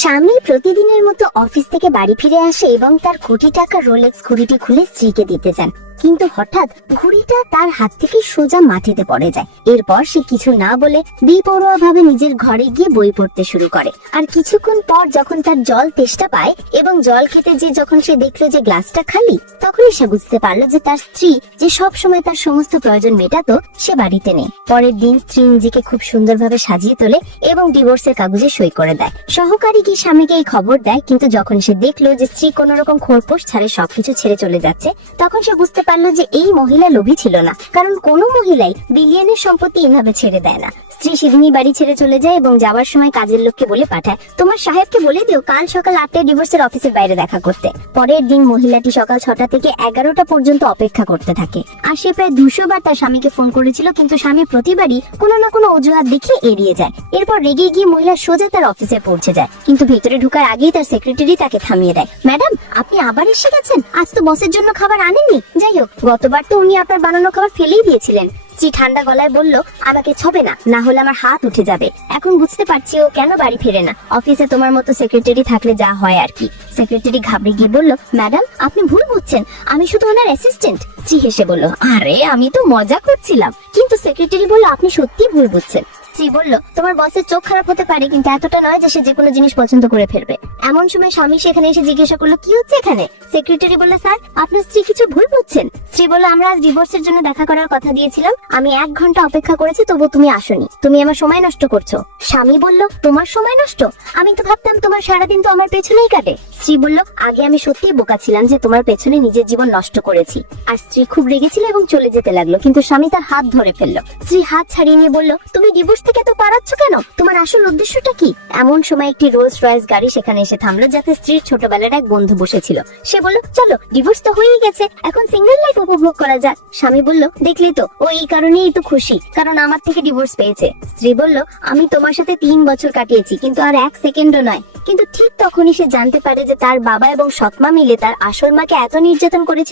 স্বামী প্রতিদিনের মতো অফিস থেকে বাড়ি ফিরে আসে এবং তার কোটি টাকা রোলেক্স ঘড়িটি খুলে স্ত্রীকে দিতে চান, কিন্তু হঠাৎ ঘড়িটা তার হাত থেকে সোজা মাটিতে পড়ে যায়। এরপর সে কিছু না বলে বেপরোয়া ভাবে নিজের ঘরে গিয়ে বই পড়তে শুরু করে। আর কিছুক্ষণ পর যখন তার জল তেষ্টা পায় এবং জল খেতে যে যখন সে দেখলো যে গ্লাসটা খালি, তখনই সে বুঝতে পারলো যে তার স্ত্রী যে সব সময় তার সমস্ত প্রয়োজন মেটাতো সে বাড়িতে নেই। পরের দিন স্ত্রী নিজেকে খুব সুন্দরভাবে সাজিয়ে তোলে এবং ডিভোর্সের কাগজে সই করে দেয়। সহকারী গিয়ে স্বামীকে এই খবর দেয়, কিন্তু যখন সে দেখলো যে স্ত্রী কোন রকম খোরপোশ ছাড়ে সবকিছু ছেড়ে চলে যাচ্ছে, তখন সে বুঝতে পারলো যে এই মহিলা লোভী ছিল না, কারণ কোনো মহিলাই বিলিয়নের সম্পত্তি এভাবে ছেড়ে দেয় না। স্ত্রী সেদিনই বাড়ি ছেড়ে চলে যায় এবং যাওয়ার সময় কাজের লোককে বলে পাঠায়, তোমার সাহেবকে বলে দিও কাল সকাল 8টায় ডিভোর্সের অফিসের বাইরে দেখা করতে। পরের দিন মহিলাটি সকাল 6টা থেকে 11টা পর্যন্ত অপেক্ষা করতে থাকে। আর সে প্রায় 200 বার তার স্বামীকে ফোন করেছিল, কিন্তু স্বামী প্রতিবারই কোনো না কোনো অজুহাত দেখিয়ে এড়িয়ে যায়। এরপর রেগে গিয়ে মহিলা সোজা তার অফিসে পৌঁছে যায়, কিন্তু ভেতরে ঢোকার আগেই তার সেক্রেটারি তাকে থামিয়ে দেয়। ম্যাডাম, আপনি আবার এসে গেছেন? আজ তো বসের জন্য খাবার আনেননি। যাই হোক, গতবার তো উনি আপনার বানানো খাবার ফেলেই দিয়েছিলেন। স্ত্রী ঠান্ডা গলায় বলল, আমাকে ছবে না, না হলে আমার হাত উঠে যাবে। এখন বুঝতে পারছি ও কেন বাড়ি ফেরে না। অফিসে তোমার মতো সেক্রেটারি থাকলে যা হয় আর কি। সেক্রেটারি ঘাবড়ে গিয়ে বলল, ম্যাডাম আপনি ভুল বুঝছেন, আমি শুধু ওনার অ্যাসিস্ট্যান্ট। স্ত্রী হেসে বলল, আরে আমি তো মজা করছিলাম। কিন্তু সেক্রেটারি বলল, আপনি সত্যি ভুল বুঝছেন। স্ত্রী বলল, তোমার বসের চোখ খারাপ হতে পারে, কিন্তু এতটা নয় যে সে যে কোনো জিনিস পছন্দ করে ফেলবে। এমন সময় স্বামী সেখানে এসে জিজ্ঞাসা করলো, কি হচ্ছে এখানে? সেক্রেটারি বলল, স্যার আপনার স্ত্রী কিছু ভুল বুঝছেন। স্ত্রী বলল, আমরা আজ ডিভোর্সের জন্য দেখা করার কথা দিয়েছিলাম, আমি 1 ঘন্টা অপেক্ষা করেছি, তবু তুমি আসোনি, তুমি আমার সময় নষ্ট করছো। স্বামী বলল, তোমার সময় নষ্ট? আমি তো ভাবতাম তোমার সারাদিন তো আমার পেছনেই কাটে। স্ত্রী বলল, আগে আমি সত্যিই বোকা ছিলাম যে তোমার পেছনে নিজের জীবন নষ্ট করেছি। আর স্ত্রী খুব রেগেছিল এবং চলে যেতে লাগলো, কিন্তু স্বামী তার হাত ধরে ফেললো। স্ত্রী হাত ছাড়িয়ে নিয়ে বলল, তুমি ডিভোর্স থেকে এত পারাচ্ছ কেন? তোমার আসল উদ্দেশ্যটা কি? এমন সময় একটি রোলস রয়েস গাড়ি সেখানে এসে থামলো, যাতে স্ত্রীর ছোটবেলার এক বন্ধু বসেছিল। সে বলল, চলো, ডিভোর্স তো হয়েই গেছে, এখন সিঙ্গেল লাইফ উপভোগ করা যাক। স্বামী বলল, দেখলে তো, ও এই কারণেই তো খুশি, কারণ আমার থেকে ডিভোর্স পেয়েছে। স্ত্রী বলল, আমি তোমার সাথে 3 বছর কাটিয়েছি, কিন্তু আর 1 সেকেন্ডও নয়। কিন্তু ঠিক তখনই সে জানতে পারে যে তার বাবা এবং সৎমা মিলে তার আসল মাকে এত নির্যাতন করেছে